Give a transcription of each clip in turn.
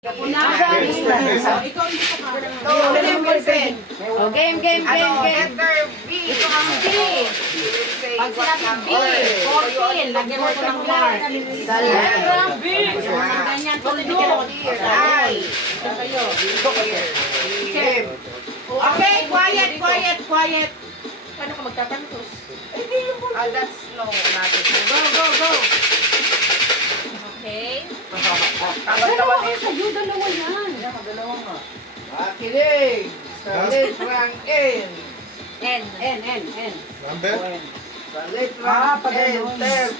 Ikaw hindi ko game. Letter B. Ito ang B. Pag sinabi B, 14, lagyan mo ito ng mark. Sa letra B. Ganyan, tuloy. I. Okay, quiet. Paano ka magtatantos? That's slow natin. Go. Okay. Tawa-tawa din. Sa'yo, dalawa yan. Makinig sa letrang N. N. Number? Sa letrang N,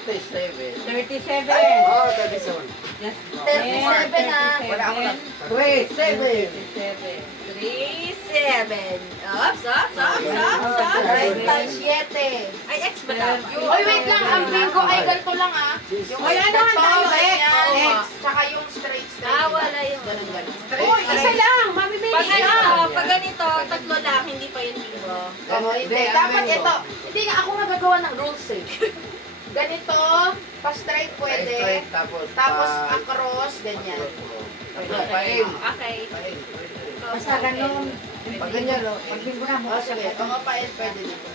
37. 37. Oh, 37. Yes. 37 na. Wala ako na. 37. 37. Ops. Right times 7. Ay, X ba tama? Oy, wait lang. Ang bingo ay ganito lang ah. Yung Oy, ano ang tayo? ganyan. X. Tsaka yung straight. Wala yung Ganun. Uy, isa lang. Mamimili Pag ganito, tatlo lang, hindi pa yun bingo. Hindi, dapat ito. Hindi nga ako nagagawa ng rules eh. Ganito, pa-straight pwede. Straight, tapos Across, ganyan. Pain. Okay. Basta ganun. Pag ganyan, no? Pagbinggo na mo. Oh, sige. Mga pain pwede dito.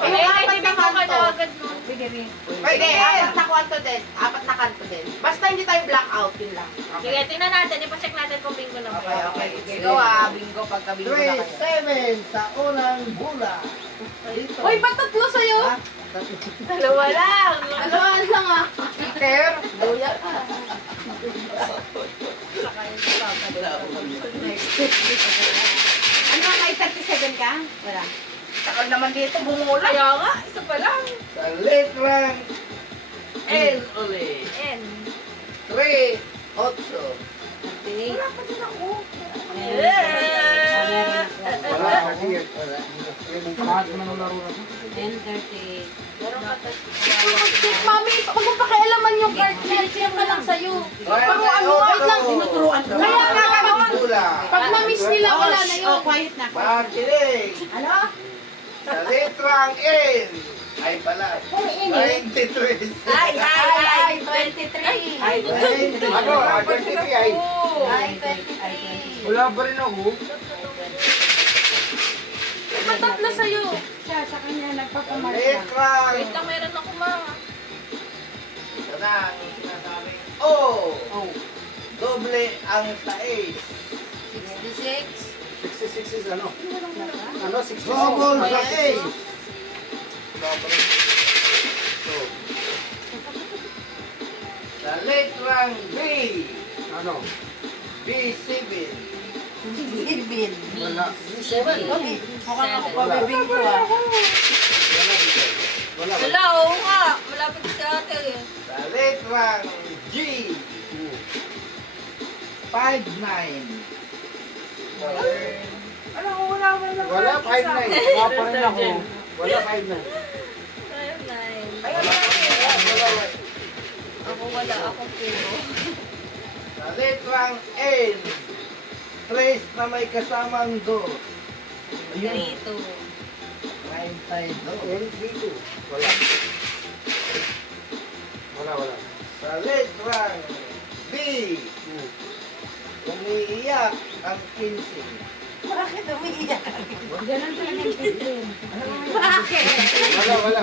Ay, apat hindi na bingo ka kanto. na agad nun. Sige, Rin. Pwede, apat na kanto din. Apat na kanto din. Basta hindi tayo blackout, yun lang. Sige, tingnan natin. Ipacheck natin kung bingo na ba. Okay. Ikaw ah, bingo pagka bingo na kayo. 37 sa unang bula. Dito. Uy, ba't tatlo sa'yo? Ha? Dalawa lang. Alawan lang ah. Peter, luya ka. Ano nga kay 37 ka? Wala. Takal naman dito, bumula. Kaya nga, isa pa lang. Sa letrang N ulit. N. 3, 8. Wala pa din ako. Wala, sige. Wala. Mami, huwag mo pakialaman yung card niya. Check ka lang sa'yo. Paruan mo, wait lang. Tinuturuan ko. Kaya nga ganun. Bula. Pag na-miss nila, wala na yun. Oh, quiet na. Makinig Ano? sa letrang N. Ay pala. 23. Ay, 23. Ay, 23. Ako, 23 ay. Ay, 23. Wala pa rin ako. Ba't tatlo sa'yo? Siya, sa kanya nagpapamark lang. Letrang. Wait lang, meron ako mga. Ito na ang sinasabing O. Oh. Doble ang 6. 66. 66 is ano? Ano? 66? Double sa 8. Sa letrang B. Ano? B7. Silvin. Wala. Mukhang ako pabibing ko ah. Wala dito. Wala. Wala, oo nga. Malapit si ate eh. Sa letrang G. 5-9. Wala 5-9. Wala pa rin ako. Wala 5-9. Ayun, nine. Wala. Ako wala, ako puro. Sa letrang N. 3 na may kasamang 2. Ayun. 3, 2. 92. dito. Wala. Wala. Sa letrang B. Umiiyak ang 15. Bakit umiiyak? Ganun talaga yung Silvin. Bakit? Wala.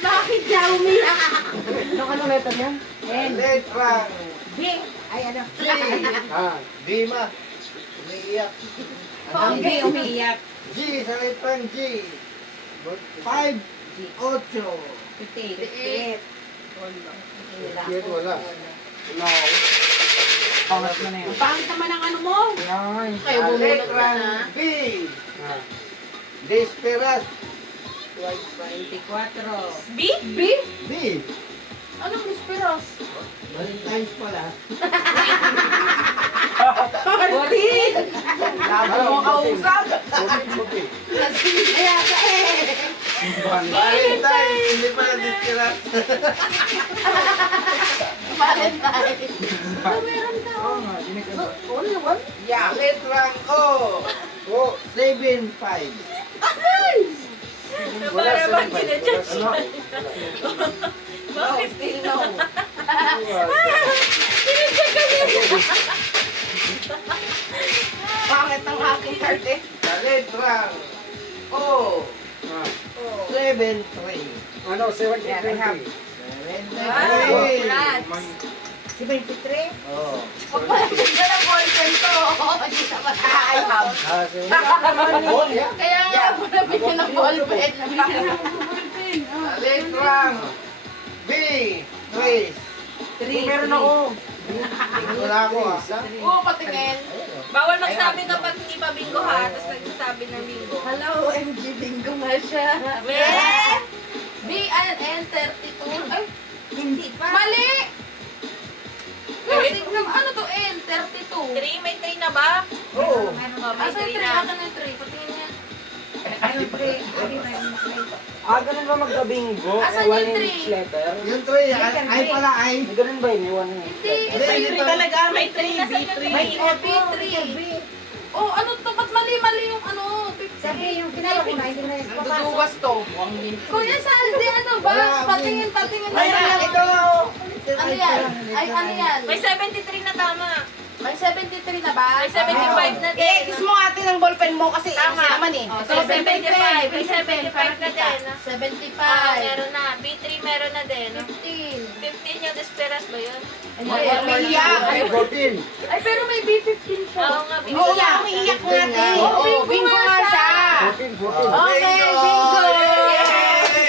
Bakit niya umiiyak? Anong letter yan? Sa letrang B. Ay, ano? G. Ah. B ma. Umiiyak. Ang B umiiyak. G sa letrang G. 5, 8. 58. Yun, wala. Wala ako. Pangat mo na yun. Pangit naman ang ano mo. Yan. Kayo Sa bumunod letrang na. B. Ah. Desperas. 24. B? B? B. Anong Mispiros? Valentine's pala. 14. Labo mo kausap. Copy. Kaya ka eh. Valentine's. Hindi pala desperas. Valentine. Meron ka. Oo nga, dinig ka ba? Yeah. Letrang O. O. 7, 5. Wala Para sa bang live. kinajudge Ano? Bakit? Still no. Wala. pangit ang aking card eh. Sa letrang O. Ah. 7-3. Ano, 70-20. Wow, 73. congrats. 73? Oh. Magpalit ka ng ballpen to. Hindi siya makakayam. Ah, 73. Kaya nga ako nabigyan ng ballpen. Sa letrang B. 3. 3. Meron ako. Wala ako ah. Oo, patingin. Bawal magsabi kapag hindi pa bingo ha, tapos nagsasabi ng bingo. Hello, MG bingo nga siya. Eh! BNN 32. Ay, Hindi pa. mali! Kasi, ano to, N? 32. 3, may 3 na ba? Oo. Oh, may Asa 3 yung 3? na. Asa na yung 3? Patingin niya. Ayun, 3. Sabi na yung Ah, ganun ba magka-bingo? Asan One yung in three? each letter? Yung 3, ay pala ay. Ganun ba yun? Yung one in each Hindi. letter? May 3 talaga. May 3, Nasa B3. may B3. Oh, ano to? Ba't mali-mali yung ano? Sabi yung kinala ko na, hindi na yung papasok. Duduwas to. Kuya Saldi, ano ba? Wala, Patingin. Ay, ito. Ano yan? Ay, ano yan? May 73 na tama. May 73 na ba? May 75 na din. I-kiss mo ate ng ballpen mo kasi Tama. kasi naman eh. So, 75. May 75 na din. 75. Meron na. B3 meron na din. 15. 15 yung desperas ba yun? May iyak. Ay, 14. Ay, pero may B15 siya. Oo nga, Oo, bingo iyak. May iyak nga ate. Oo, bingo nga siya. 14. Okay, bingo.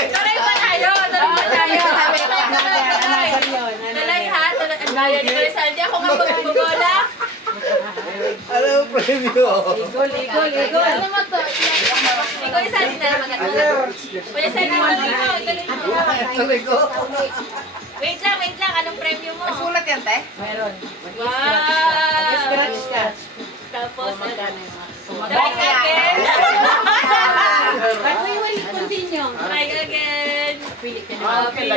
Tuloy pa tayo. Tuloy pa tayo. Tuloy ha. Tuloy. Ang gaya ni Kuya Sandy. Ako nga magbubola. Alam mo, premyo. Ano mo to? Ni Kuya Sandy na naman ako. Kuya Sandy, tuloy mo. Tuloy mo. Tuloy ko. Wait lang. Anong premyo mo? Sulat yan, te? Meron. Wow! Scratch ka. Tapos, try again. But we will continue. Try again. Pili ka na. Oh, pili.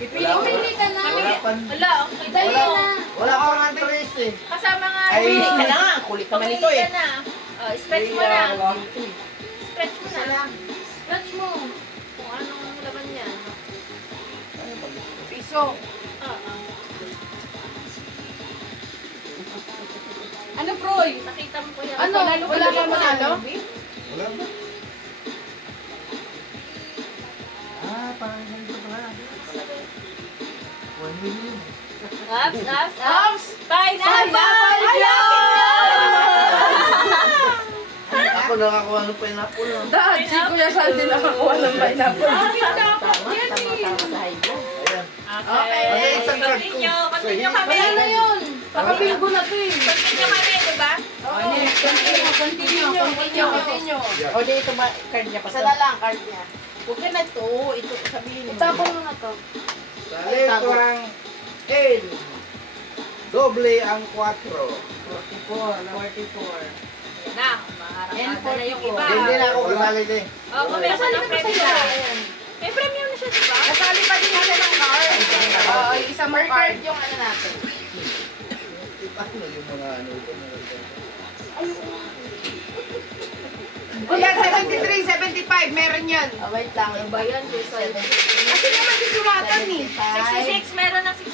Pili ka na. Wala, okay. Dali na. Wala ko nga trace eh. Kasama nga. Ay, Pili ka na nga. Kulit ka malito Pumili eh. ka na. Oh, stretch mo na. Stretch mo na. Stretch mo. Kung anong laman niya. Piso. Oo. Ano, Proy? Nakita mo ko yan. Ano? Wala ka manalo? Wala ba? Ah, parang ganito pala. 1 million. Ups. Pineapple Ako nakakuha ng pineapple. Dahil si Kuya Sandy nakakuha ng pineapple. Ayan. Okay. Isang card ko. Continue kami. Wala na yun. Pakabinggo na to eh. Continue kami, diba? Continue. O, di ito ba card niya pa? Isa na lang, card niya. Huwag ka na to. Ito, sabihin mo. Itapon mo na to. Sa letrang N. Doble ang 4. 44. Na, maharap na yung iba. Hindi na ako kasali din. Oh, kung meron Kasali ng ka pa premyo. sila. May premyo na siya, diba? Kasali pa din natin ng card. Oo, yung isang more card yung ano natin. Paano yung mga ano ito? O yan, 73, 75. Meron yan. Oh, wait lang. Ano ba yan, Kuya Sandy? Kasi naman sisulatan eh. 66, meron ng 66.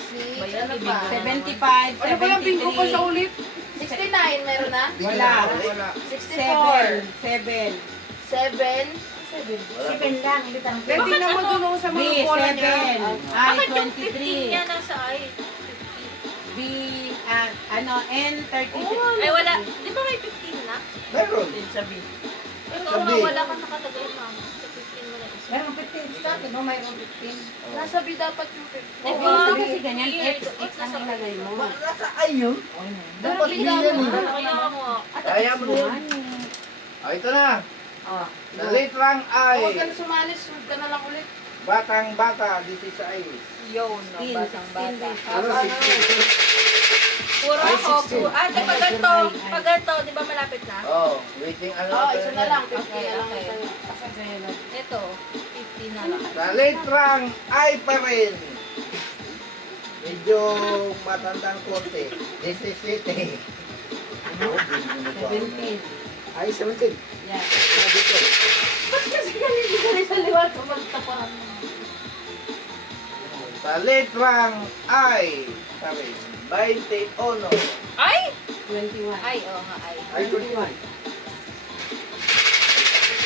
66. Bayan, Ano ba? 75, 73. Ano ba yung bingo pa sa ulit? 69, meron na? Wala. 64. 7. 7. 7 lang. Hindi naman doon sa mga bola niya. I, Bakit yung 15 23. niya nasa I? B, N, 33. Ay, wala. Di ba may 15 na? Meron. Sabi. Ikaw nga, wala kang nakatagay, ma'am. Sa 15 mo na isa. Meron 15 start, no? Mayroon 15. Nasa B dapat yung 15. Di Oo, ba? kasi ganyan, X ang nilagay mo. Nasa ay yun. Dapat bilyan eh. Kaya mo. Kaya mo yun. Ah, ito na. Oh. Sa letrang Huwag I. ka na sumalis, huwag ka na lang ulit. Batang bata, 16. Yun, no, batang bata. Ano, 16? Puro Ay, ako. 16. Di ba ganito, di ba malapit na? Oh, waiting ano. Oo, isa na lang. 50 Okay, na lang. okay. Ito, 15 na lang. Sa letrang I pa rin. Medyo matandang konti. 17. Ano? 17. Ay, 17. Yeah. Sabi ko. Ba't kasi hindi ka rin sa liwat o magtapahan mo? Sa letrang I, sabi, 21. Ay! 21. Ay, oo nga, ay. Ay, 21.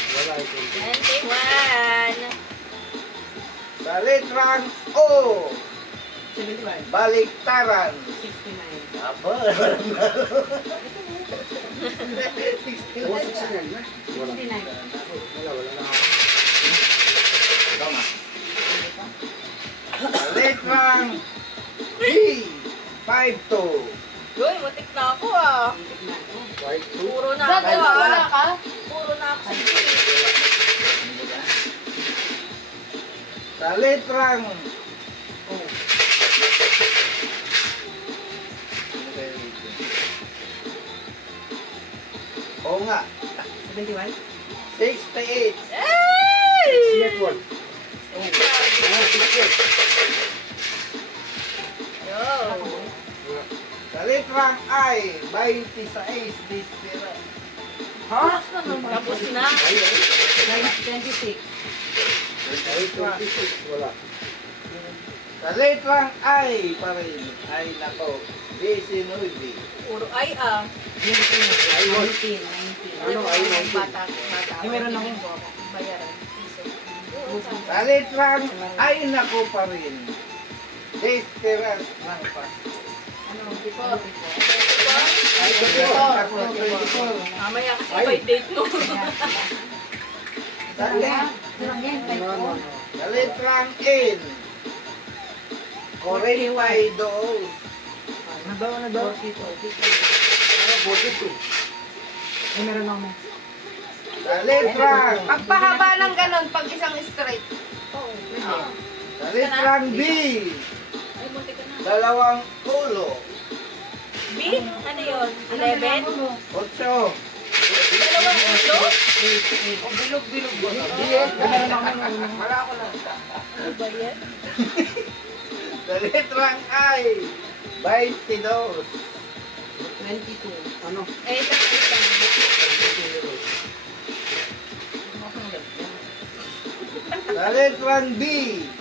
Wala ito. 21. Sa letrang O, 71. baliktaran. 69. Aba, Oh, 69 na. Wala. 69. Wala na. Tama. Sa letrang G, 52. Uy, matik na ako ah. White 2. Puro na Dad, ako wala ah. ka? Puro na ako sa G. Sa letrang O nga, 71. 68. Ay! Network. Yo. Sa letrang I, 26. Dispira. Ha? Tapos na. 26. Ay, 26. Wala. Sa letrang I pa rin. Ay, nako. 19. Puro ay ah. 19. 19. Ano, ay, Bata. Ay, meron ako. Bayaran. Piso. Sa letrang I, nako pa rin. Desperas ng pas. Ano? Before. Ay, 24. Mamaya kasi by date mo. Sa le- sa letrang N, 42. Nagawa na daw. 42. 42. Ay, meron ako. Sa letrang Pagpahaba ng ganon, pag isang straight. Sa letrang B, Ay, munti ka na. 2 ulo. B? Ano yun? 11? 8. Dalawang ulo? Wala ko lang. Ano ba yan? Sa letrang I, 22. 22. Ano? Eh, isang. Sa letrang B,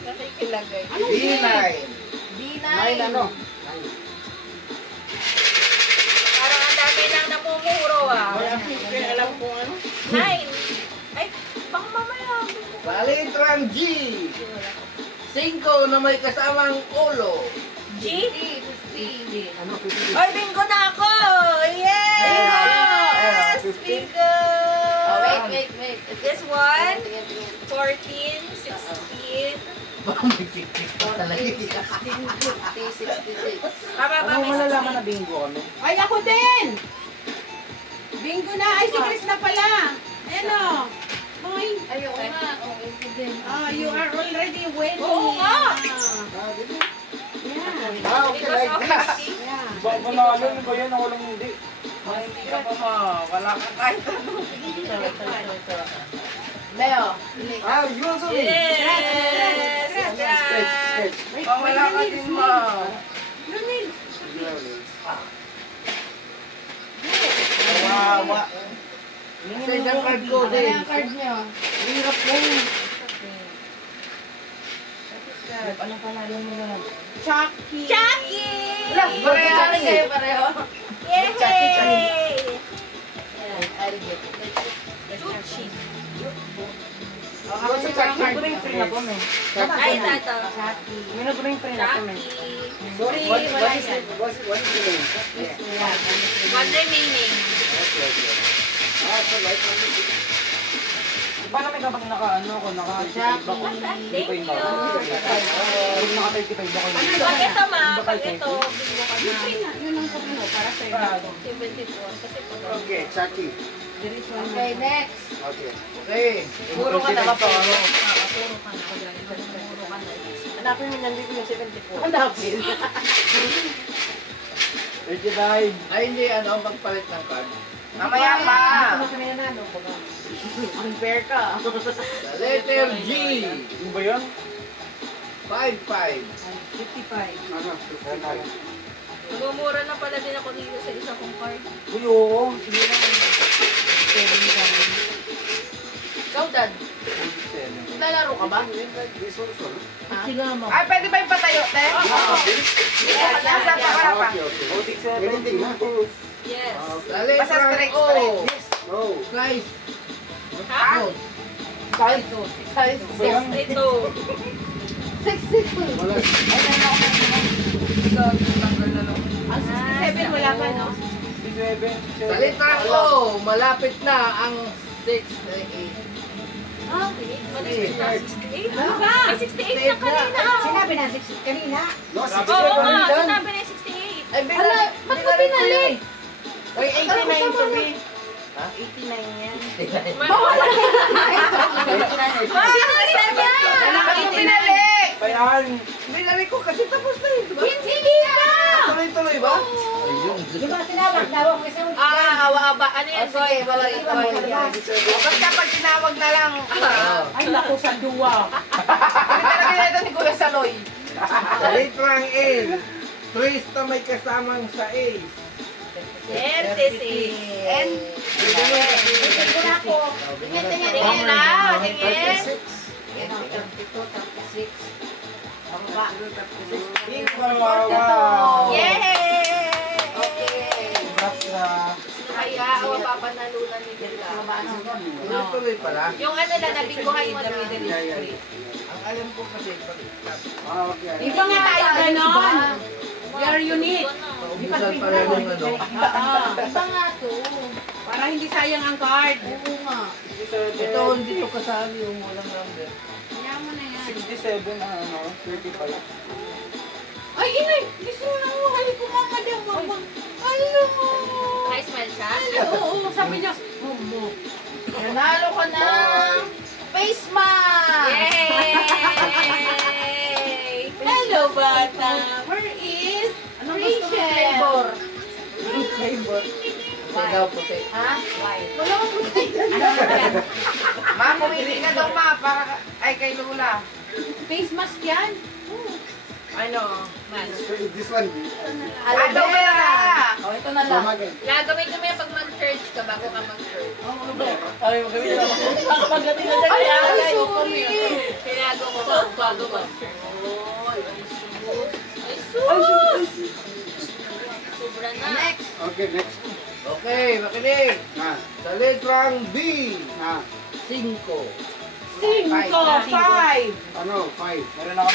Nakikilagay. D9. D9. 9 ano? Parang ang dami nang namumuro ah. Kaya alam kung ano. 9. Ay, baka mamaya. Sa letrang G, 5 na may kasamang ulo. G? 50. Ano? 50. Ay, bingo na ako! Yes! Bingo! Oh, wait. This one, Tingin, tingin. 14, 16. 40, 60, 66. Tama ba? Ano May malalaman 16? na bingo kami? Ay, ako din! Bingo na! Ay, si Chris na pala! Ayan o! Ay, Ayoko nga. Oo, ito din. you are already winning! Oo nga! Yeah. Ah, okay, Because like of this. 50. Yeah. Ba, panalo na ba yan? Walang hindi. Hindi ka pa ma. Wala ka kahit ano. Leo. Ah, you also win. Yes! Stretch, stretch. Oh, wala ka din mo. Lunil! Kawawa. Sa isang card ko Ano din. yung card niyo? Hirap mo. Ano panalo mo na? Chucky! Chucky! Pareho rin kayo, pareho. Yay! Chuchi. Ako sa card Nag-bring free na po, men. Ay, tato. Chucky. May nag-bring free na po, men. Chucky. So, Free, what wala is yan. it? What is the name? One remaining. Okay, okay. Ah, so light on it. Paano may kapag naka-ano ako, naka-35 ako? Thank you. Pag naka-35 ako. Pag ito ma, pag ito, bingo ka na. Yun ang ano, para sa'yo. 74. Kasi pag Okay, Chucky. There is one Okay, next. Okay. Okay. puro ka na ba po? Puro ka na. Puro ka na. Hanapin mo nandito yung 74. Hanapin. 35. Ay, hindi, ano, magpalit ng card. Mamaya pa. Ano ka na yan, ano? Unfair ka. Sa letter G, Ano ba yun? 55. 55. Ano? Ano? Nagmumura na pala din ako dito sa isa kong card. Uy, oo. Sige lang. 7 ka. Ikaw, Dad. 47. Naglalaro ka ba? This also, no? Ay, pwede ba yung patayo, te? Oo. Nasa pa ka pa. Anything, ha? Yes. Sa Basta letrang straight, O. straight. Oh. Size. Ha? Out. Size. Ito. Wala. Ang 67 wala pa, no? 67. Sa letrang O, malapit na ang 6 na 8. Ah, malapit na 68. Ano ba? Ay, 68 na kanina. Sinabi na 60 kanina. No, Oo nga, sinabi na yung 68. Ay, Ala, ba't mo pinalik? Uy, 89 to be. Ha? 89 yan. Bawal na. Ba't mo pinalik? Bayan. Binalik ko kasi tapos na yun. Diba? Hindi ba? Tuloy-tuloy ba? Ayun. Di ba tinawag? Tawag kasi ulit. Awa-aba. Ano yan, Goy? Ba't kapag tinawag na lang? Ay, naku, sa duwa. Kami talaga na ito ni Kuya Saloy. Sa letrang N, trace na may kasamang sa A. 36. And, Tingin ko na ako. tingin. Tingin na, tingin. 36. 32, 36. Ang ba? Yay! Congrats na. Kaya, awa papanalunan ni Bella. Tuloy-tuloy pala. Yung ano na, nabingguhan mo na. Ang alam ko kasi, Ah, okay. Iba nga tayo ganon. We are unique. paubusan pala ng ano. Iba nga to. Para hindi sayang ang card. Oo nga. Ito, hindi to kasali yung walang number. Kaya mo na yan. 67 ang ano, 35. Ay, inay! Gusto mo na hali ko mga daw. Ano mo? Hi, smile siya? Oo, sabi niya. Mo. Nanalo ka ng face mask! Yay! Hello, bata. Where is Anong gusto mo flavor? Flavor. Kasi daw puti. Ha? White. Wala kang puti. Ma, pumili ka daw ma, para ay kay Lula. Face mask yan? Ano? Man. This one. Aloe vera! Oh, ito na lang. Lumagan. Gagawin ko mo yan pag mag-church ka bago ka mag-church. Ay, magamit na. Pagdating na Ay, dyan. ay, sorry! Kinago ko bago mag-church. Ay, sobra na. Next! Okay, next. Okay, makinig. Na. Sa letrang B, Na. 5. 5. Ano? 5. Meron ako.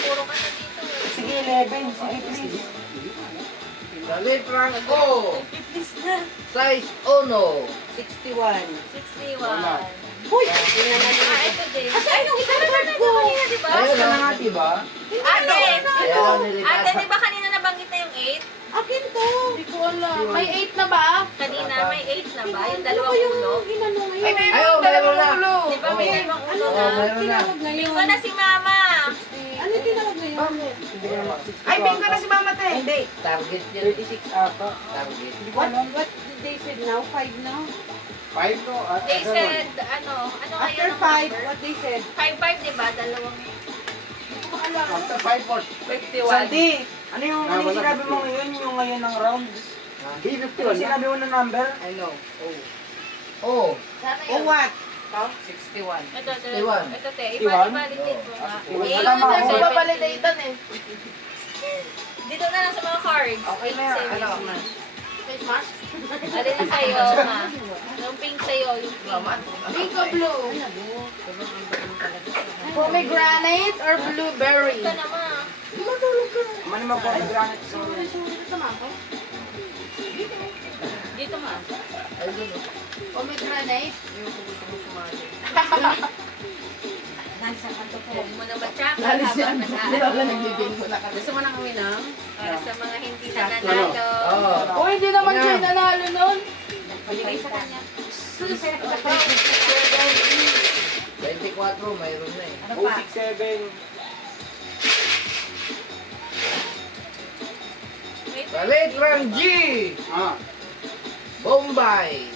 Puro ka na dito. Sige, 11. Sige, please. Sa letrang O, Please na. size 1. 61. 61. Uy! Ito din. Ay, nung isa Ano na na ko. kanina, di ba? Ayun, Ito na nga, diba? Ate! Ayan, nilipat. Ate, di ba kanina nabanggit na yung 8? Akin to. Hindi ko alam. May 8 na ba? Kanina may 8 na ba? Yung dalawang ulo? Ginano Ay, ngayon. meron Ayaw, dalawang meron na. ulo. Di ba may dalawang ulo Oo, na? meron na. Tinawag ngayon. Ikaw na si Mama. Ano yung tinawag ngayon? Ay, bingo na si Mama Te. Hindi. Target yan. 36 ata. Target. Hindi ko What, alam. what did they say now? 5 now? 5 to. They said, ano kayo After ng 5, number? what they said? 5-5, di ba? Dalawang After 5 more. 51. Sandy, ano yung sinabi mo ngayon? Yung ngayon ng round? Ano sinabi mo na number? I know. Oh. Sana Oh, yun. what? 61. Ito, 61. ito, te. 61? Iba-validate mo nga. Iwan. Eh, Tama Ay, ako. magpapalitan eh. Dito na lang sa mga cards. Okay na yan. Ano? Face mask? Alin na sa'yo, ma? Yung pink sa'yo, yung pink. Pink o blue? Pomegranate or blueberry? Ito na, ma. Mani mo po granite sa Dito, ma. Pomegranate? Nasa kanto po. Huwag mo na matsaka Lalis yan. habang Di ba nag-aaral. nagbibingo na kami? Gusto mo na kami na? Para sa mga hindi na nanalo. Oo. Oh, hindi naman siya nanalo nun. Bigay sa kanya. 24, mayroon na eh. Ano pa? 067. Wait, Sa letrang G, Ah. Bombay.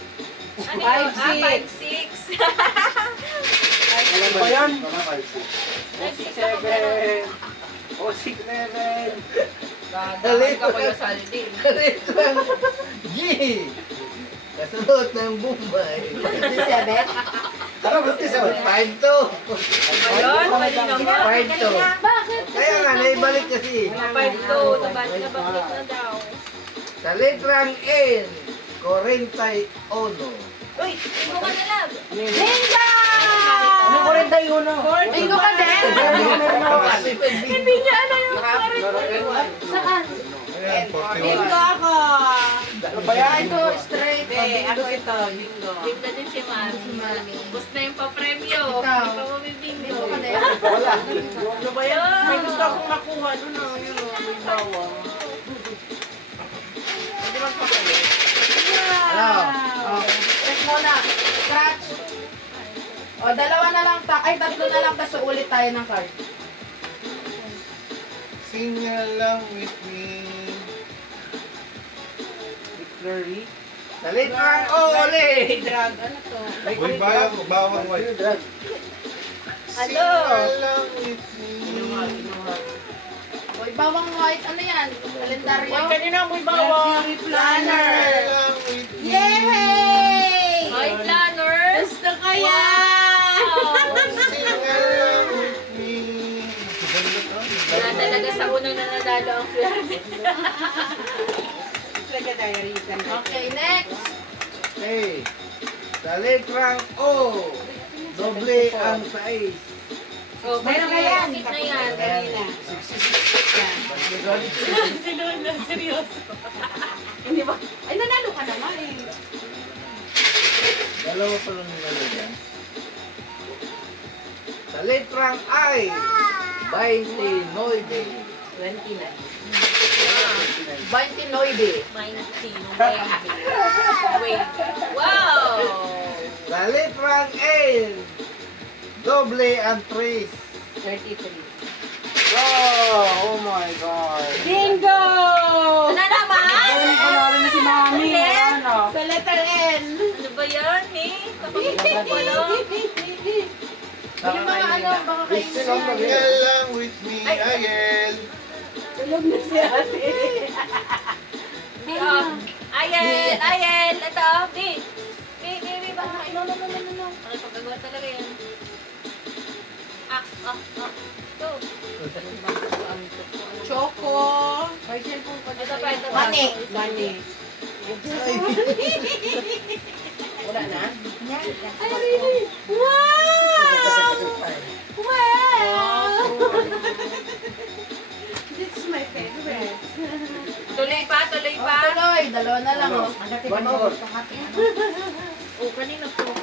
ano yun? 5-6. 5-6. Alam ba yan? 5-6 067. 067. Galit ka pa yung saldi. Sa letrang G, kasunod ng Bombay. 57? Ano ba ito? 5-2. Ayun, mali naman. 5-2. Bakit? Kaya nga, naibalik kasi. 5-2. Nabalik na daw. Sa letrang N, 41. Uy, ikaw ka na lang. Linda! Ano ko rin tayo na? Bingo ka din? Hindi niya ano yung Saan? Bingo ako. Ano ba yan? Ito, straight. Hindi, ako ito. Bingo. Big na din si Mami. Bus na yung papremyo. Ikaw. Hindi pa mamibingo. Bingo ka din? Ano ba yan? May gusto akong makuha doon. Yun, may bawang. Hindi magpapali. Ano? Check muna. Scratch. O, dalawa na lang. Ay, tatlo na lang. Tapos ulit tayo ng card. Sing along with me. Victory. Sa letrang O ulit. Drag, ano to? Uy, bawang white. Hello. along with me. O, bawang white. Ano yan? Kalendaryo? Uy, kanina amoy bawang. Planner. Along with me. Yay! Hi, planners. Gusto ko yan. Sing along with me. Wala talaga sa unang nananalo ang Flirty. Talaga diary ka na. Okay, next. Okay. Sa letrang O, doble ang size. Oh, Meron ka kasi yan. bakit na yan? Kanina. Sinunod lang, seryoso. Hindi ba? Ay, nanalo ka naman eh. Dalawa pa lang nilagyan. Sa letrang I, 29. 29. 29. 19. Wait. Wow! Sa letrang N, doble ang tres. 33. Oh my God. Bingo! Ano naman? Galing panalo na si Mami. Ulit? Ano? Sa letter N. Ano ba yan, eh? Kapag ko lang. Yung mga ano, baka kayo Sing along with me again. Tulog na si ate. Di, oh. Ayen! Ayen! Ito, di. Di, baka. No. Ano pagkagawa talaga yan? Ito. Choco. Ito pa, ito pa. Mani. Mani. Wala na? Ay, really? Wow! Wow! This is my favorite. Tuloy pa. Tuloy, dalawa na lang oh. Oh, kanina po.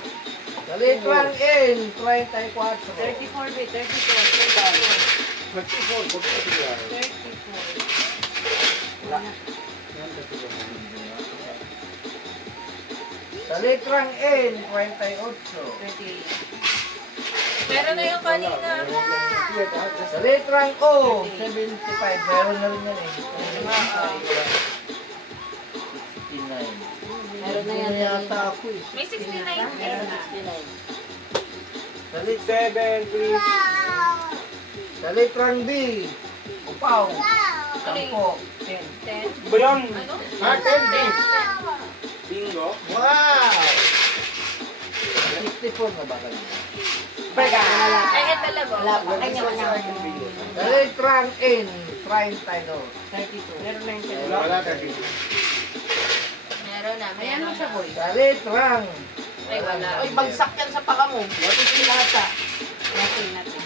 Sa letrang N, 34. 34 ba? 34. 34. Sa letrang N, 28. 28. Meron na yung kanina. Sa letrang O, 75. Meron na rin yan eh. 69. Meron na yan. Yata ako eh. May 69. Meron na. Sa letrang 7, please. Sa letrang B, upaw. Ano 10. 10. Ba yan? Ano? Bingo. Wow! 64 na ba kanina? Ay, ito talaga. Wala pa. Kanya wala. Sa letrang N, 32. 32. Meron na yung Wala ka dito. Meron na. Ayan mo siya, boy. Sa letrang Ay, wala. Uy, bagsak yan sa paka mo. What is sinata? Okay natin.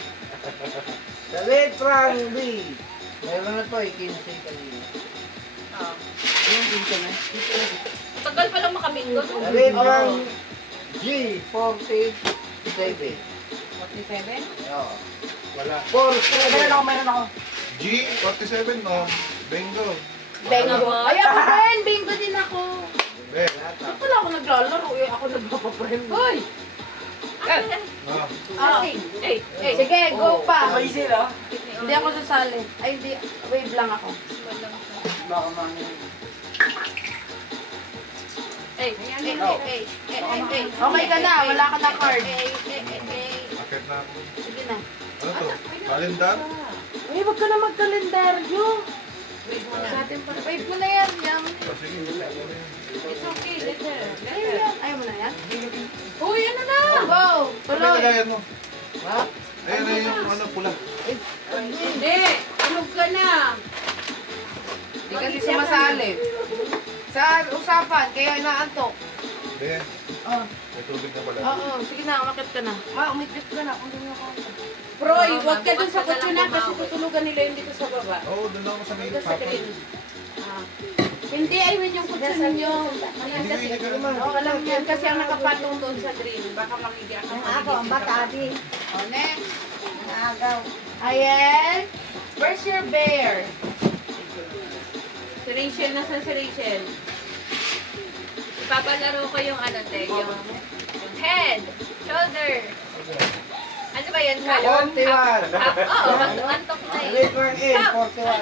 Sa letrang B, meron na to eh, 15 kanina. Oh. Yung dito na. Tagal pa lang makabingo. Sa letrang G, 47. 47? Oo. Wala. 47. Meron ako. G, 47 no. Bingo. Bingo. Ay, ako din. Bingo din ako. Be. Ba't pala ako naglalaro? Eh, ako nagpapaprem. Hoy! Ah. Sige, go pa. Amazing, ah. Hindi ako sasali. Ay, hindi. Wave lang ako. Baka Mami. Okay ka na. Wala ka na card. Akit na ako. Sige na. Ano to? Kalendar? Uy, wag ka na magkalendaryo. Sa atin pa. Wave mo na yan. Yang. Oh, sige. It's okay. Letter. Ayaw mo na yan? Uy, ano na? Go! lagayan mo. Ha? Ayan na yung ano, pula. Hindi. Tulog ka na. Hindi kasi sumasali. Sa usapan, kaya inaantok. Ben, Oh. may tubig na pala. Oo, sige na, umakit ka na. Ma, umikit ka na. Kung doon ako. Proy, huwag ka dun sa kotse na kasi tutulugan nila yung dito sa baba. Oo, doon ako sa may Dito sa papa. green. Hindi, ayun yung kotse ninyo. Ayan kasi. Oo, alam yan kasi ang nakapatong doon sa green. Baka makigyan ka. Ako, ang batabi. O, next. Naagaw. Ayan. Where's your bear? Si Rachel, nasan si Rachel? Ipapalaro ko yung ano, te, yung head, shoulder. Ano ba yan? 41. Oo, antok na eh. Letter A, 41.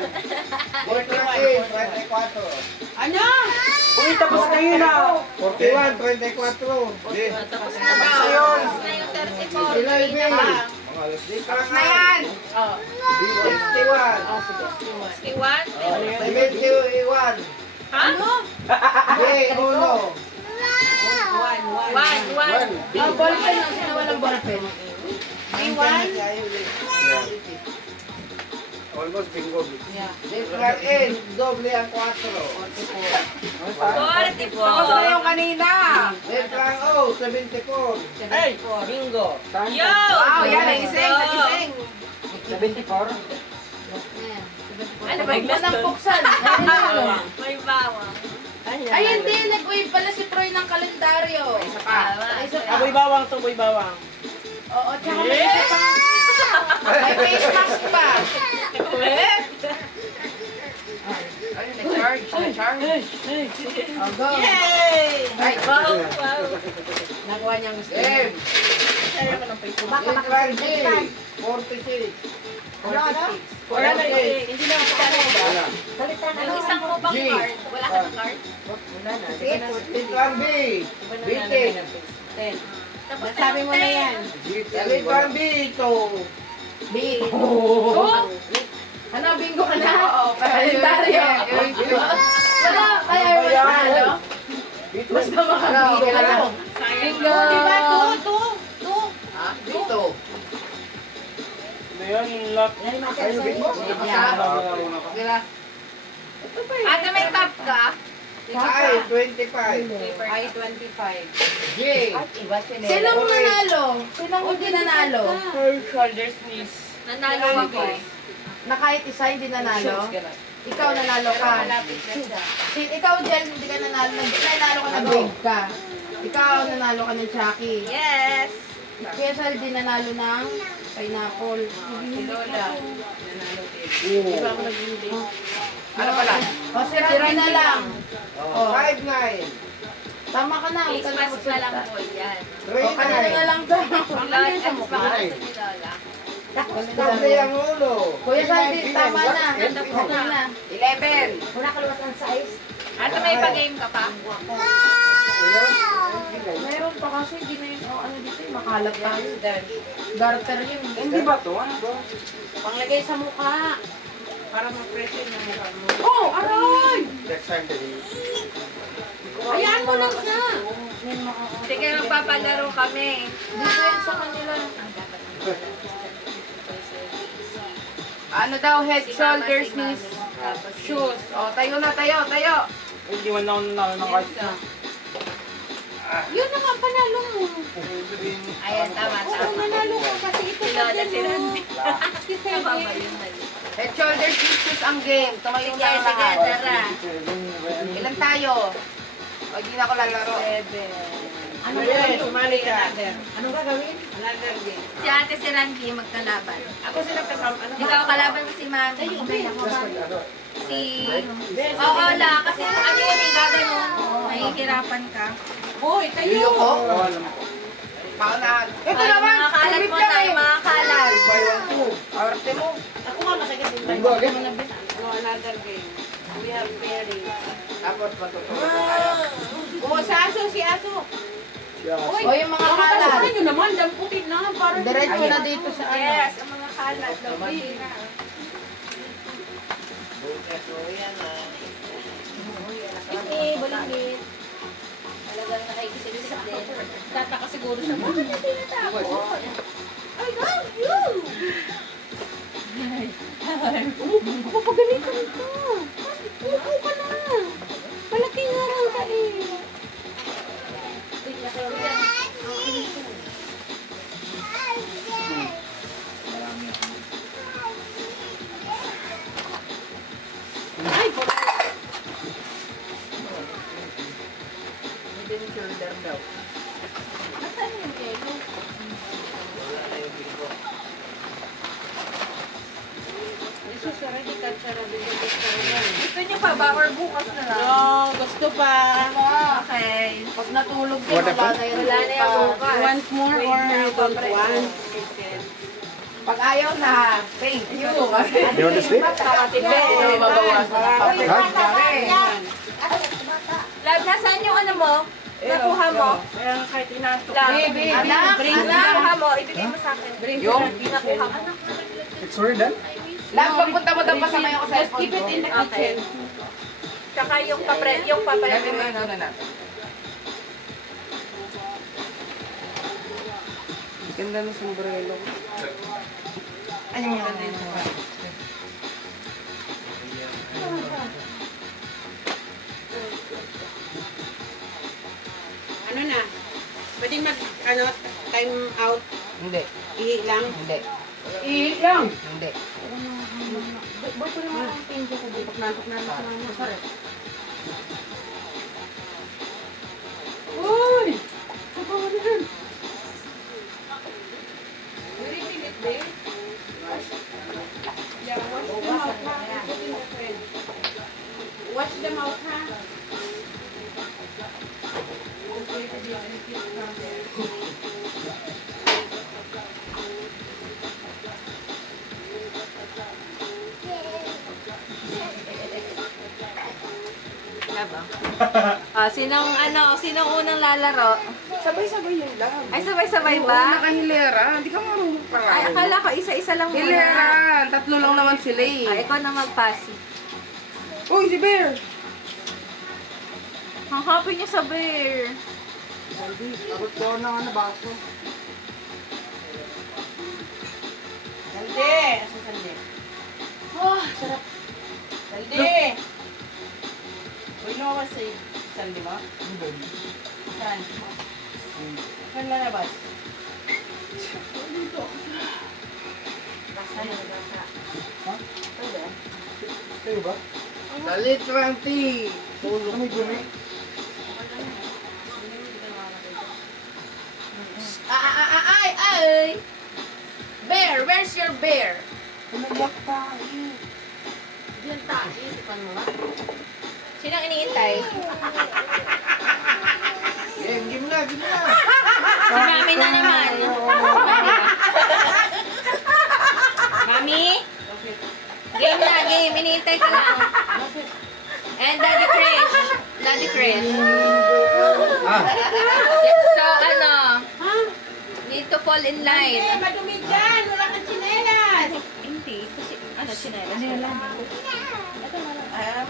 Letter A, 24. Ano? Uy, tapos na yun ah. 41, 24. Hindi. Tapos na yun. Tapos na yung 34. Sila B. Mga alas. Tapos Na yan. Oh, 61. Si Juan. 71. Ha? J, uno. Juan. Oh, ballpen. Sino walang ballpen? B1. Almost bingo. Letter N, doble ang 4. 44. Tapos na yung kanina. Letter O, 74. Hey, bingo. Yo! Wow, yan, nagising, nagising. 74. Ano ba yung Unang buksan. May bawang. Ay, hindi. Nag-uwi pala si Troy ng kalendaryo. Isa pa. Isa pa. Aboy bawang to, boy bawang. Oo, tsaka may isa pa. May face mask pa. Ay, na-charge. Na-charge. Oh, go. Yay! Ay, Wow! Nakuha niyang gusto. M, Baka letter G, 46. Wala na eh. Hindi na ako Yung isang mo bang G. card? Wala ka ng card? Letter B, B10. 10. Tapos Sabi mo na yan. Letter B, 2. B. Oh! Ano, bingo ka na? Oo, kalendaryo. Wala, kaya wala ano? Basta makabingo ka na. Bingo. Diba? Two. Dito. Ano yun, yung lock? Ayun, bingo. Sila. Ate, may top ka? I, 25. Ay, 25. J, Sinong nanalo? Sinong hindi nanalo? Shoulders, knees. Nanalo ako eh. Na kahit isa hindi nanalo? Ikaw nanalo ka. Ikaw, Jel, hindi ka nanalo. Nanalo ka ng big ka. Ikaw, nanalo ka ng Chucky. Yes! Kuya Sal, di nanalo ng pineapple. Si Lola. Nanalo din. Oo. Diba ako nag-hindi? Ano pala? O, si Randy na lang. 5, 9. Tama ka na. Face mask na lang po yan. O, kanina na lang daw. Ang lola sa mukha. Sa ni Lola. Doble ang ulo. Kuya Sal, tama na. Tapos na. 11. Wala ka luwas ng size. Ate, may pa-game ka pa? Meron pa kasi hindi na yung ano dito, makalat tayo. Garter yun. Hindi ba to? Ano to? Panglagay sa mukha. Para ma-pressure yung mukha mo. Oh, aray! Next time, Daddy. Ayan mo lang siya. Sige, magpapalaro kami. Dito yan sa kanila. Ano daw, head, shoulders, knees, shoes. O, tayo na, tayo. Hindi man ako nanalo ng card. Yun na nga panalo mo. Ayan, tama. Nanalo ka kasi ito Si Lola, si Randy. Si Mababa Seven. yung mali. Head, shoulders, knees, shoes ang game. Tumayo Sige, na sige, lahat. tara. Ilan tayo? O, hindi na ako lalaro. Ano yun? Sumali ka. Anong gagawin? Another game. Si ate si Randy magkalaban. Ako sila ano? Ikaw kalaban mo si Mami. Si... Oo, la. Kasi ano yun, gaganon. Mahihirapan ka. Hoy, tayo. Iyo ko. Paunahan. Ito Ay, naman, mga kalat trip mo ka tayo, eh. mga kalat. Arte mo. Ako nga masakit yung tayo. Bingo, game. No, another game. We have pairing. Tapos matutulog na tayo. Oh, si Aso. O, yung mga Makakasukan kalat. nyo naman, damputin na. Parang Diretso na dito sa ano. Yes, ang mga kalat. Lovely na. Excuse me, bulingit. Talagang nakikisip sa Tataka siguro siya. Bakit niya tinatapon? I love you! Papagalitan ito. Upo ka na. Malaking araw ka eh. Hindi yung shoulder daw. Nasaan yung yelo? Wala na yung bingo. Gusto niyo pa ba or bukas na lang? No, gusto pa. Okay. Pag natulog din, wala na yung Wala na yung bukas. You want more or you don't want? Pag ayaw na, thank you. You want to sleep? Hindi, mabawasan. Lab, nasaan yung ano mo? Nakuha mo? Kaya kahit inaantok. Lab, Baby, anak, bring nakuha mo. Ibigay mo sa akin. Yung? Nakuha mo. It's already done? Lang, pagpunta mo daw pasama yung Just cellphone keep it in the Okay. kitchen. Tsaka yung papel. Ganda ng sombrero. Ano yung ganda yun? Ano na? Pwede mag, time out. Hindi. Ihi lang. Hindi. Ihi lang. Hindi. Ba't naman ang pinto ko? Nantok na ako. Sorry. Uy! Saka mo rin. Watch them out, ha? Sinong unang lalaro? Sabay-sabay yun lang. Ay, sabay-sabay ba? Nakahilera. Hindi ka marunong pa. Ay, akala ko isa-isa lang muna. Hilera. Tatlo lang naman sila eh. Ay, ikaw na magpasi. Uy, si Bear! Ang happy niya sa bear. Takot ko na nga na baso. Saldi! Asa saldi? Oh, sarap. Saldi! Uy, no, kasi saldi mo? Saan? Saan lalabas? Basta na, basta. Kayo ba? Dalit, Ranti. Tulog. May gumi. Ay! Bear, where's your bear? Umayak tayo. Diyan tayo. Tipan mo nga. Sinong iniintay? Game na, game na. Si Mami na naman. Mami? Game na, game. Iniintay ka lang. And Daddy Krish. Daddy Krish. So, need to fall in line. Eh, madumi dyan! Wala kang tsinelas! Hindi. Kasi, chinelas?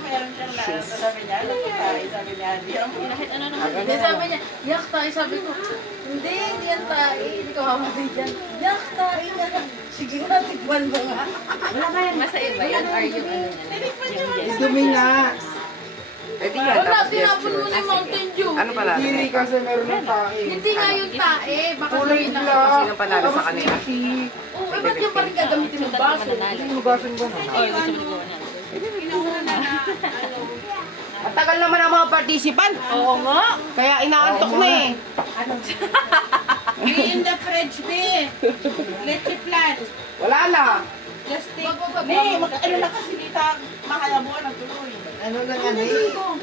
Meron siyang lahat. Sabi niya, alam mo tayo, sabi niya, di ang Kahit ano naman. Hindi, sabi niya, yak tayo. Sabi ko, hindi yan tayo. Hindi ko mamatay dyan. Yak tayo na lang. Sige na, tikman mo nga. Masa iba yun? Or yung ano na lang? Dumi na. Eh di yan, Wala, tapos tinapuno gesture. ni Mountain Dew. Ano pala? Hindi kasi meron ng tae. Hindi nga yung tae. Baka Kulay sabihin na. black. Sino panalo sa kanila? Oo, eh, ba't yung pa rin gagamitin ng baso? Hinugasan ko na. Matagal naman ang mga participant. Oo nga. Kaya inaantok na eh. Be in the fridge, be! Leche plan! Wala na. Just take... Be, ano na kasi dito, makalabuan ang tuloy. Ano lang yan eh.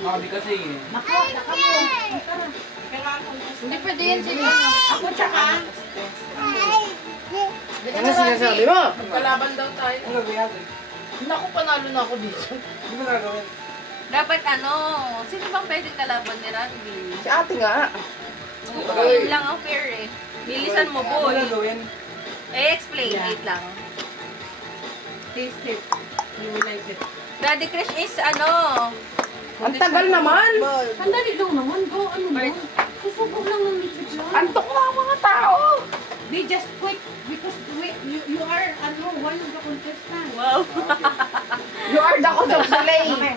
Naka mo. Kailangan ko Hindi pwede yan sila. Ako tsaka, Ano sinasabi mo? Kalaban daw tayo. Ano ba yan? Naku, panalo na ako dito. Hindi mo nagagawin. Dapat sino bang pwedeng kalaban ni Randy? Si ate nga. Yun lang ang fair eh. Bilisan mo, boy. Explain. Wait lang. taste it. You will like it. Daddy Krish is Ang tagal naman. Sandali lang naman, go. Ano mo? Susubok lang ng Mitchell. Antok na ang mga tao. They just quit because you are one of the contestants. Wow. You are the cause of delay. Okay,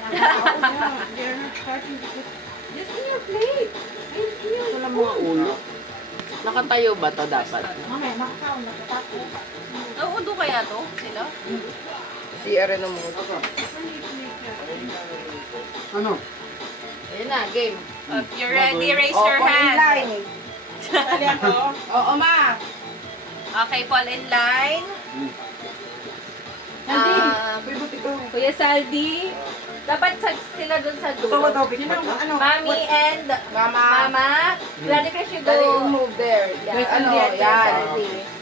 they're not starting because just in your plate. Ito lang mga ulo. Nakatayo ba to dapat? Mamaya, nakakaon, nakatapos. Nauudo kaya to? Sila? Si Aaron mo. Ano? Ayun na, game. If you're ready, raise Oh, your fall in hand. line. Sali ako. Oo, ma. Okay, fall in line. Kuya Saldi. Dapat sila dun sa Ito dulo. mo topic. Sino ang ano? Mami and Mama. Mama. Bloody Crush, you Dali, go. move there. Yan. Wait, Ano, hindi, yan.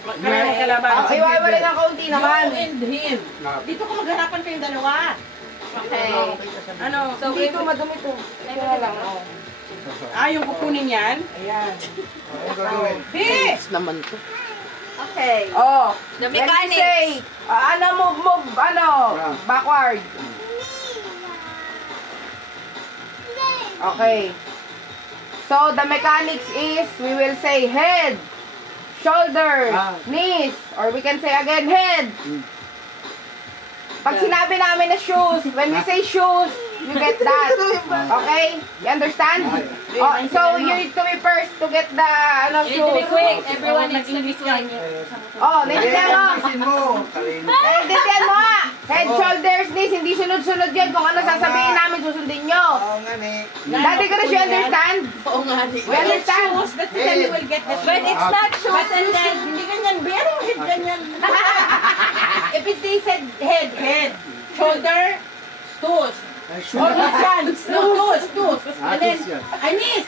Magkaroon ka laban. Ay, wala ng kaunti naman. You and him. Dito ko maghanapan kayong dalawa. Okay. Ano? So, Dito, madumi to. Ito na lang, oh. Yung kukunin yan? Ayan. Ang gagawin. Bis! naman to. Okay. Oh, The when we mechanics. say, move, backward. Okay. So, the mechanics is, we will say head, shoulders, knees, or we can say again head. Pag sinabi namin na shoes, when we say shoes, you get that. Okay? You understand? Oh, so, you need to be first to get the You need to be shoes. quick. Everyone needs to be quick. Oh, naintindihan mo. Alisin mo. Talino. Naintindihan mo nga. Head, shoulders, knees, hindi sunod-sunod yan. Kung ano sasabihin namin, susundin nyo. Oo nga ni. Daddy ko na siya understand? Oo nga. We understand? Shoes, that's the time you will get the shoes. But it's not shoes and then... Hindi ganyan, pero head ganyan. If they said head, Head, shoulder, toes. Oh, knees yan. No, toes. And then, knees.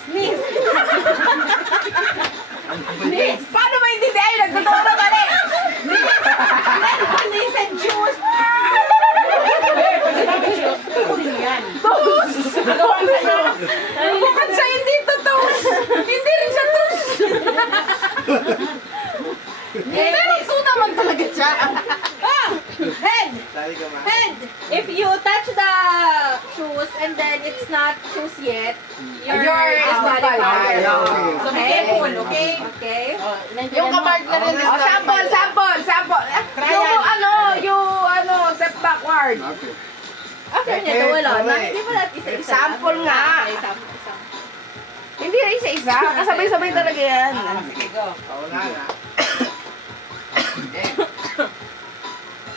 Knees. Paano ba hindi ay nagtuturo mali? Knees and shoes. Pag sinabi shoes, kukunin mo yan. Magawan ka na. Bakit siya hindi totos? Hindi rin siya totos. Pero ito naman talaga siya. Head, Tali ka ma. head. if you touch the shoes and then it's not shoes yet, you're disqualified. disqualified. So be careful, okay? Okay. Yung kapartner rin. Oh, sample. Yung step backward. Okay. After nito, wala na. Hindi pa natin isa-isa. Sample nga. Okay, sample. Hindi rin isa-isa. Kasabay-sabay talaga yan. Sige, go. Oo na nga.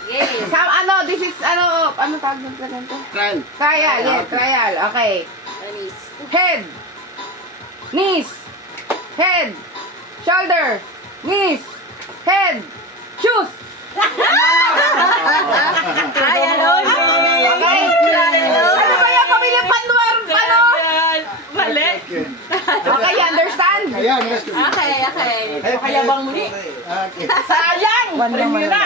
Yes. This is, ano tawag ng ganito? Trial. Trial, yes, trial. Okay. Head, knees, head, shoulder, knees, head, shoes. Trial only. Okay? Ano ba yung pamilya Panwar? Ano? Mali. Okay, you understand? Ayan, let's go. Okay. Pakayabang mo ni. Okay. Sayang! Premyo na.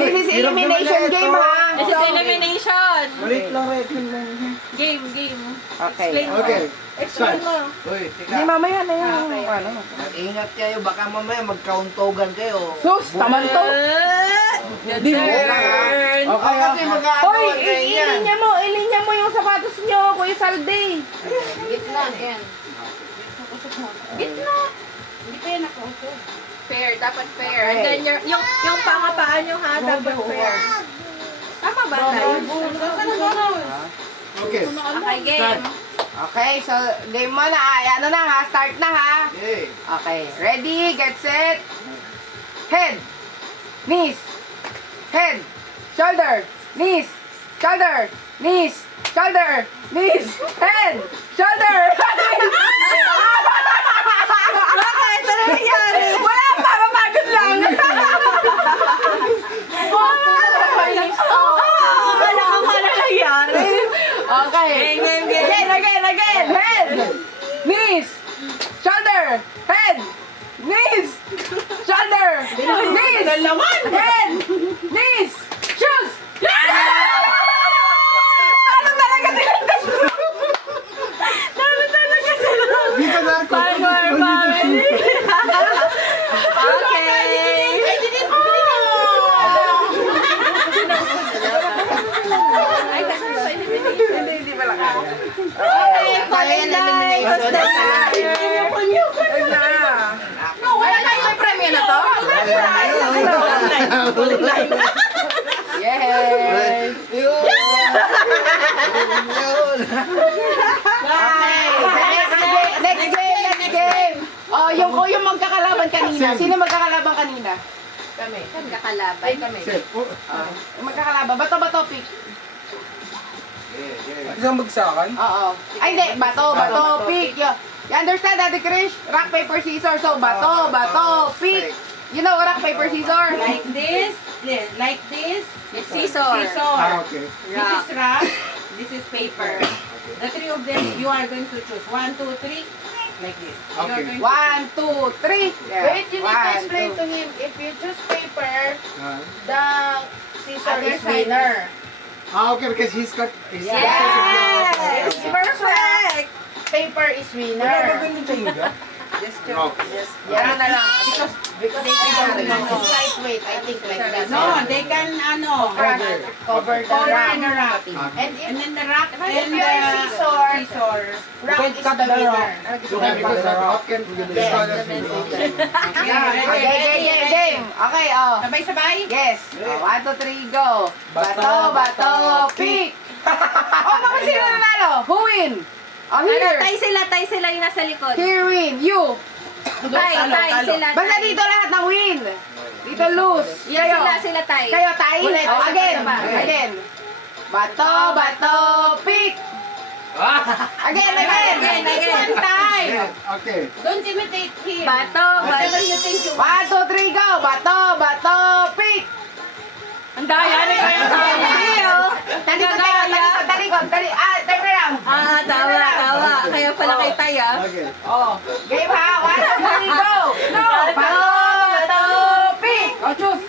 This is elimination game, ha? This is elimination. Wait lang, Game. Okay. Explain mo. Okay. Explain mo. Uy, Hindi, tika. mamaya na yan. Ano? Mag-ingat kayo. Baka mamaya magkauntogan kayo. Sus, taman to. Good turn. Okay, kasi mag-aano Hoy, kayo yan. ilinya mo yung sapatos nyo, Kuya Saldi. Gitna. Yan. Gitna. Hindi pa yan nakauto. Fair. Dapat fair. Okay. And then yung pangapaan nyo ha, dapat fair. Tama ba tayo? Okay. Okay, game. Okay, so game mo na. Ay, ano na ha? Start na ha? Okay. Okay, ready, get set. Head, knees, head, shoulder, knees, shoulder, knees, shoulder, knees, head, shoulder, knees. Bakit? Ano nangyari? Wala pa, mapagod lang. Okay. Again. Head, knees, shoulder, head, knees, shoulder, knees, head, knees, shoes. Ano talaga sila? Hindi ka na Ay, kasi sa elimination. Hindi pala kaya. Okay, Ayan, elimination na. No, wala na yung premyo na to. Yes. Next game. Oh, yung magkakalaban kanina. Sino magkakalaban kanina? Kami. Kakalaban. Ay, kami. Yung magkakalaban. Bato, pick. Isang bagsakan? Oo. Ay, hindi. Bato, pick. You understand, Daddy Krish? Rock, paper, scissors. So, bato, pick. You know, rock, paper, scissors? Like this, like this. It's scissors. Scissor. Okay. This is rock. This is paper. The three of them, you are going to choose. 1, 2, 3. Like this. You are Okay. going to 1, 2, 3. Wait, you need to explain to him, if you choose paper, the scissor Other is side. winner. Okay, because he's cut. He's Yes! Perfect! Paper is Wala winner. ba ganun sa India? Yan na lang. Because they can lightweight, I think like that. No, they can Cover the cover rock. and the rock. And if And then the rock If and you're the scissor, scissor. rock can is cut the the rock. winner. Okay, because that rock can Game. Okay, oh. Sabay-sabay. Yes. 1, 2, 3, go. Bato, pick. Oh, bakit sino nanalo? Who win? Oh, Ano, here. tay sila yung nasa likod. Here win. You. Tay sila. Basta tay. dito lahat ng win. Dito lose. Yan Kayo. sila tay. Kayo, tay? Ulit, Oh, again. sabay-sabay. Again. Bato, pick. Again. One time. Okay. Don't imitate him. Bato, Whatever bato. you think you 1, 2, 3, go. Bato, pick. Ang daya ni Kuya Tommy, oh. Talikod. Turn around. Tawa. Kaya pala kay tay, ah. Okay. Oh, game ha. 1, 2, 3, go. No. Bato, pick. Oh, choose.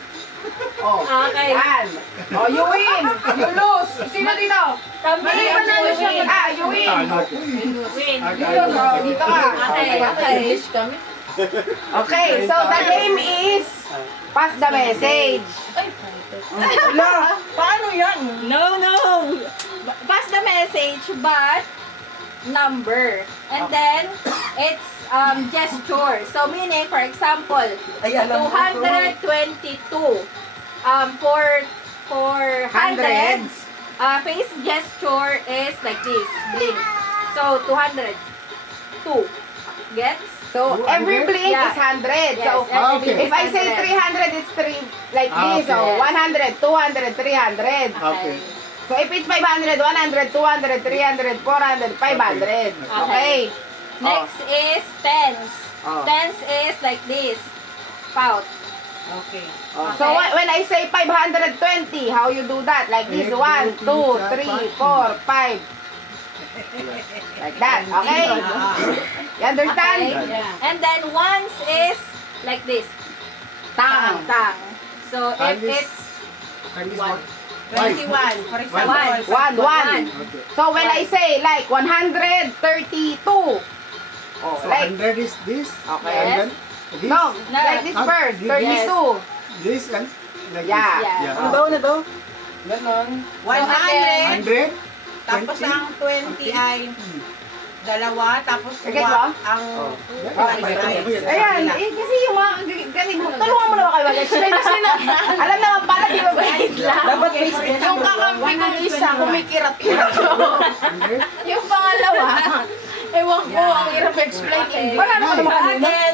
Oh. Okay. Yan. Oh, you win. You lose. Sino dito? Tommy, Panalo siya. win. You win. Win. You lose. Oh, dito ka. Okay. Okay, so the game is pass the message. Wala! Paano yan? No. Pass the message, but number. And then, it's gesture. So, meaning, for example, Ay, alam ko to. 222. For hundreds, face gesture is like this. Blink. So, 200. 2. Gets? So every blink Yeah. is 100. Yes, So every okay. blink if I is say 300, 100. it's 3 like this. Okay. So 100, 200, 300. Okay. So if it's 500, 100, 200, 300, 400, 500. Okay. Next is tens. Oh. Tens is like this. Pout. Okay. So when I say 520, how you do that? Like this. 1, 2, 3, 4, 5. Like that. Okay? You understand? Okay. And then ones is like this. Tang. Tang. So if And this- it's And this One. one. 21. For example. One. One. Okay. So when I say like 132. Oh, So like 100 is this. Okay. And then this. no, like this Ah, first. this- 32. This and like Yeah. this. Yeah. Ano daw na to? Ganon. 100. 100. Tapos 20. ang 20 ay dalawa. Tapos Okay, ba? ang Ayan, kasi yung mga galing mo. Tulungan mo naman kayo mag-explain kasi na, alam naman pala, di ba ba? Dapat face Yung kakampi kong isa, kumikirat-kirat. 100. Yung pangalawa, ewan ko, ang hirap explain. Okay. Wala naman naman So kanina. again,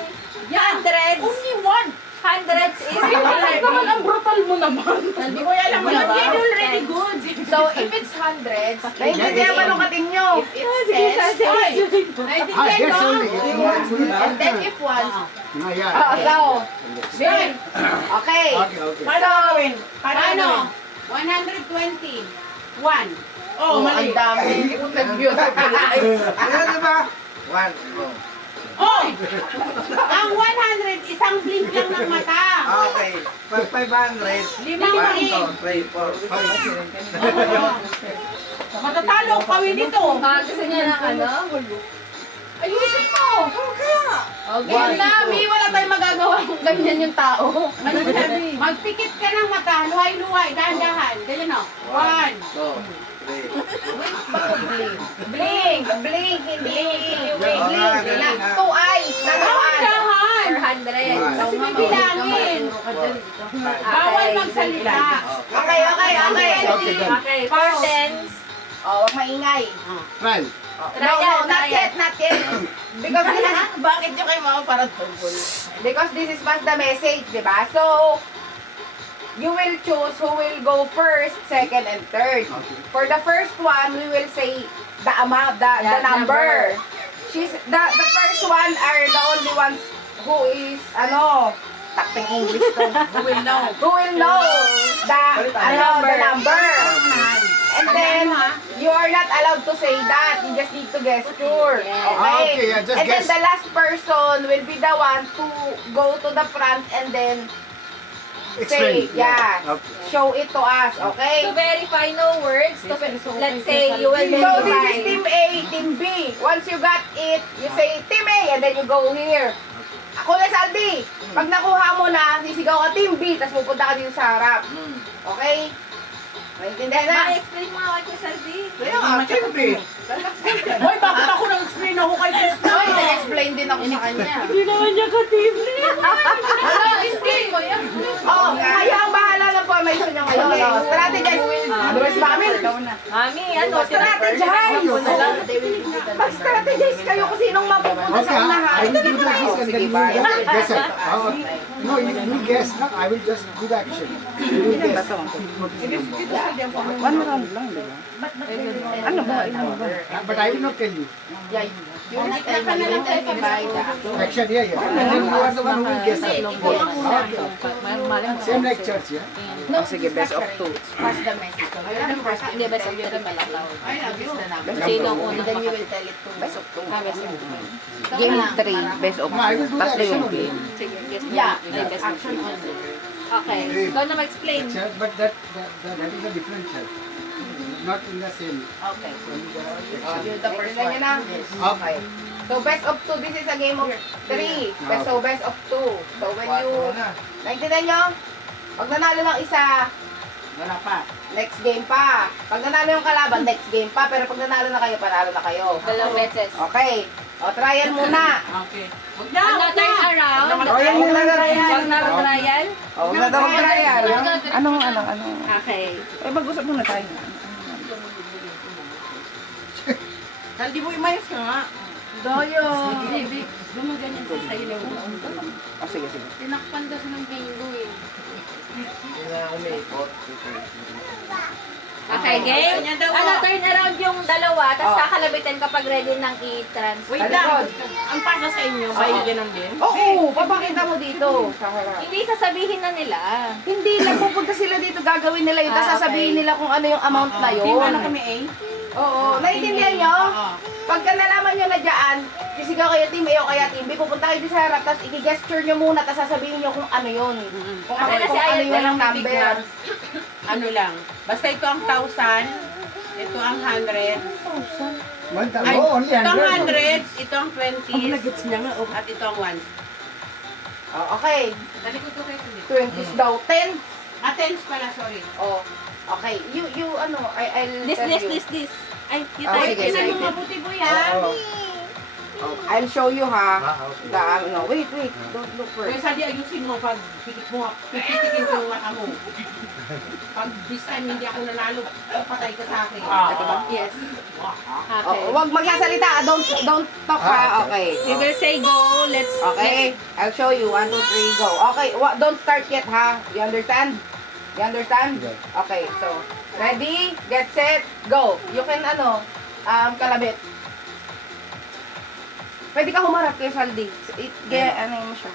hundreds. Only one. Hundreds is Naman ang brutal mo naman. Hindi ko alam mo na ba? already good. So, if it's hundreds, Naiintindihan ba nung kating nyo? if it's tens, Ah, yes, only. and then if ones, Ah, yeah. So, Ben, okay. Okay. paano gawin? Paano? 120. 1. Oh, mali. ang dami. Nag-view na pala. Ano diba? 1, go. Oh! Ang 100, isang blink lang ng mata. Okay. Pag 500, Limang 1, blink. 2, 3, 4, 5. Matatalo kami nito. gusto niya ng ano? Ayusin mo! Game na, Mi. Wala tayong magagawa kung ganyan yung tao. Magpikit ka ng mata, luhay-luhay, dahan-dahan. Ganyan o. 1. Blink! Blink! Hindi! Oo nga, Blink! ganun nga. 2 eyes! Dalawan! Dahan! 400. Kasi bibilangin. Bawal magsalita. Okay, okay, okay. Okay, 4 tens. Oh, wag maingay. Trial. No, no, not yet, not yet. Because this is, Bakit yung kay mama parang tungkol? because this is past the message, di ba? So, you will choose who will go first, second, and third. For the first one, we will say the amount, the number. The first one are the only ones who is, takting English to. Who will know? Who will know the number. And then, you are not allowed to say that. You just need to gesture. Okay, yeah, just and guess. then the last person will be the one to go to the front and then Explain. say, yeah, Okay. show it to us, okay? To verify no words, let's say you will So this is verify. Team A, Team B. Once you got it, you say Team A and then you go here. Ako na Saldi. Pag nakuha mo na, sisigaw ka Team B, tapos pupunta ka dito sa harap. Okay? Maintindihan na? Ma-explain mo nga kay Saldi. Kaya nga, siyempre. Hoy, bakit ako nag-explain ako kay Krista? Oy, na-explain din ako sa kanya. Hindi naman niya ka-team. Explain mo yan. Oh, kayo ang bahala ng formation nyo ngayon. Oh, strategize. Otherwise ba kami? Mami, ano? Strategize! Mag-strategize kayo kung sinong mapupunta Okay, sa unahan. I will do the this and then Sige, you bye. will guess it. No, you guess. No, I will just do the action. You will guess. One round lang, di ba? Ano ba? But I will not tell you. Yeah, you will tell me. You will tell me by the Action, yeah, yeah. And then you are the one who will guess it. Same like church, yeah? No, sige, best of two. Pass the message. Hindi, best of 3 pala. I love you. Sino ang unang Then you will tell it to best of two. best of Game 3, best of No, I will do the action only. Yeah, best of action only. Okay, ikaw na mag-explain. Church, but that is a different church. Not in the same. Okay. Action. You're the first one. Okay. So best of 2, this is a game of 3. So best of 2. So when you, naintindihan nyo? Pag nanalo ng isa, Wala pa. next game pa. Pag nanalo yung kalaban, next game pa. Pero pag nanalo na kayo, panalo na kayo. Dalawang beses. Okay. O, trial muna. Okay. Another turn around. Trial muna na Huwag na trial. Huwag na daw trial. Anong? Okay. Mag-usap muna tayo. Saldi mo imayos ka nga. Doyo. Gumaganyan ko sa'yo na yung O, sige. tinakpan daw siya ng bingo eh. Okay, game. Ano, turn around yung dalawa, tapos kakalabitin kapag ready nang i-transfer. Wait lang. Ang pasa sa inyo, ba yung ganun din? Oo, papakita mo dito. Sa harap. Hindi sasabihin na nila. Hindi lang, pupunta sila dito, gagawin nila yun. Tapos Ah, okay. sasabihin nila kung ano yung amount na yun. Ano kami eh? Oo, naiintindihan nyo? Pagka nalaman nyo na dyan, sisigaw kayo team A o kaya team B, pupunta kayo dito sa harap, tapos i-gesture nyo muna, tapos sasabihin nyo kung ano yun. Kung ano, Okay na si kung ano Ayan, yun ang walang number. bibigyan. Ano lang. Basta ito ang 1,000, ito ang 100. 1,000. Ay, Oh, only ito ang 100. 100, ito ang 20. niya nga. At ito ang 1. Oh, okay, Dali ko ito kayo ulit. 20s daw, 10. Tens pala, sorry. Oh, okay. I'll This, tell this, you. this. Ay, you Oh, type sige, it. Tingnan mo mabuti po yan. I'll show you ha. okay. Wait, don't look Kaya first. Sadi, ayusin mo pag pikit mo, pipitikin ko yung mata mo. Pag this time hindi ako nanalo, patay ka sa akin. Ito ba? Yes. Oh, Okay. wag magsasalita. Don't talk ha. Okay. We will say go. Let's. Okay, I'll show you. 1, 2, 3, go. Okay, don't start yet ha. You understand? You understand? Yeah. Okay, so ready, get set, go. You can kalabit. Pwede ka humarap kay Saldi. Ano mo siya?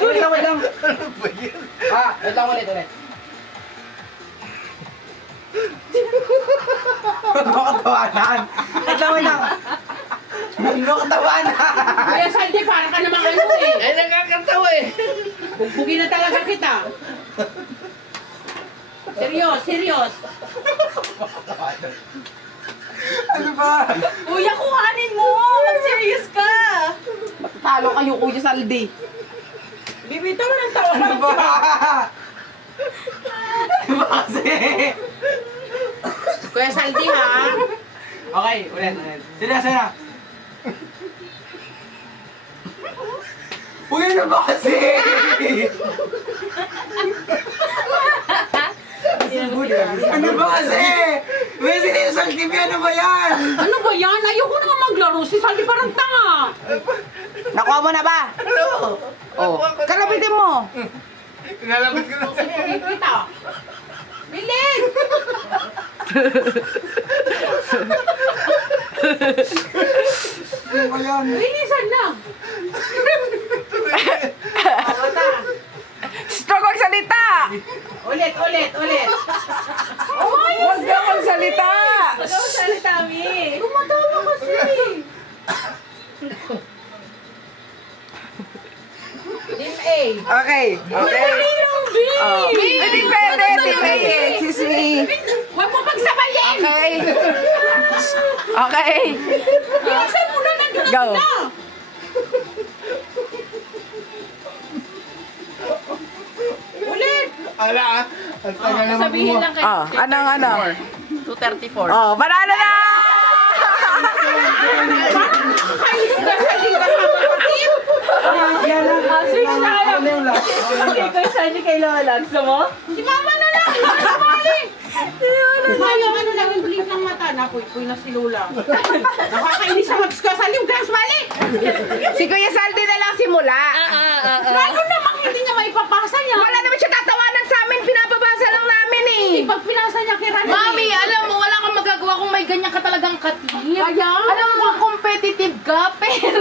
Wait lang. Wait lang ulit. Nakatawanan. Wait lang. Nakatawanan. Kaya Saldi, parang ka namang ano eh. Ay, nakakatawa eh. Bugbugin na talaga kita. Serious. Ano ba? Kuya, kuhanin mo! Mag-serious ka! Matatalo kayo, Kuya Saldi. Bibitaw ng tawa. Ano ba? Ano ba kasi? Kuya Saldi ha. Okay, ulit. Sina. Uy, ano ba kasi? Ano ba kasi? May sinisang TV, ano ba yan? Ano ba yan? Ayoko na nga maglaro. Si Saldi parang tanga. Nakuha mo na ba? Oh, kalabitin mo. Nalabas ko na. Bibita. Bilis! Ano ba yan? Bilisan na. Stroke magsalita. Ulit. Huwag ka magsalita. Ikaw salita, Mi. Tumatawa kasi. Team A. Okay. Oh. Hindi pwede. Excuse me. Huwag mo pagsabayin. Okay. Okay. Bilisan mo na nandun na Go. sila. Ulit. Ala, ang tagal naman Sabihin mo. lang kay... Oh, ano? 234. Oh, manalo na! Ayos ka sa liga sa kapatid. Switch na kayo. Okay, kay Sandy kay Lola. Gusto mo? Si Mama na lang. Sumali. Mayang ano lang yung blink ng mata. Napuy-puy na si Lola. Nakakainis sa magskasali. Huwag kang sumali. Si Kuya Saldi na lang simula. Lalo namang hindi niya maipapasa niya. Wala naman siya tatawanan sa amin. Pinapabasa lang namin eh. Pag pinasa niya kay Rani. Mami, alam mo, wala kang magagawa kung may ganyan ka talagang katil. Kaya? Alam mo, competitive ka, pero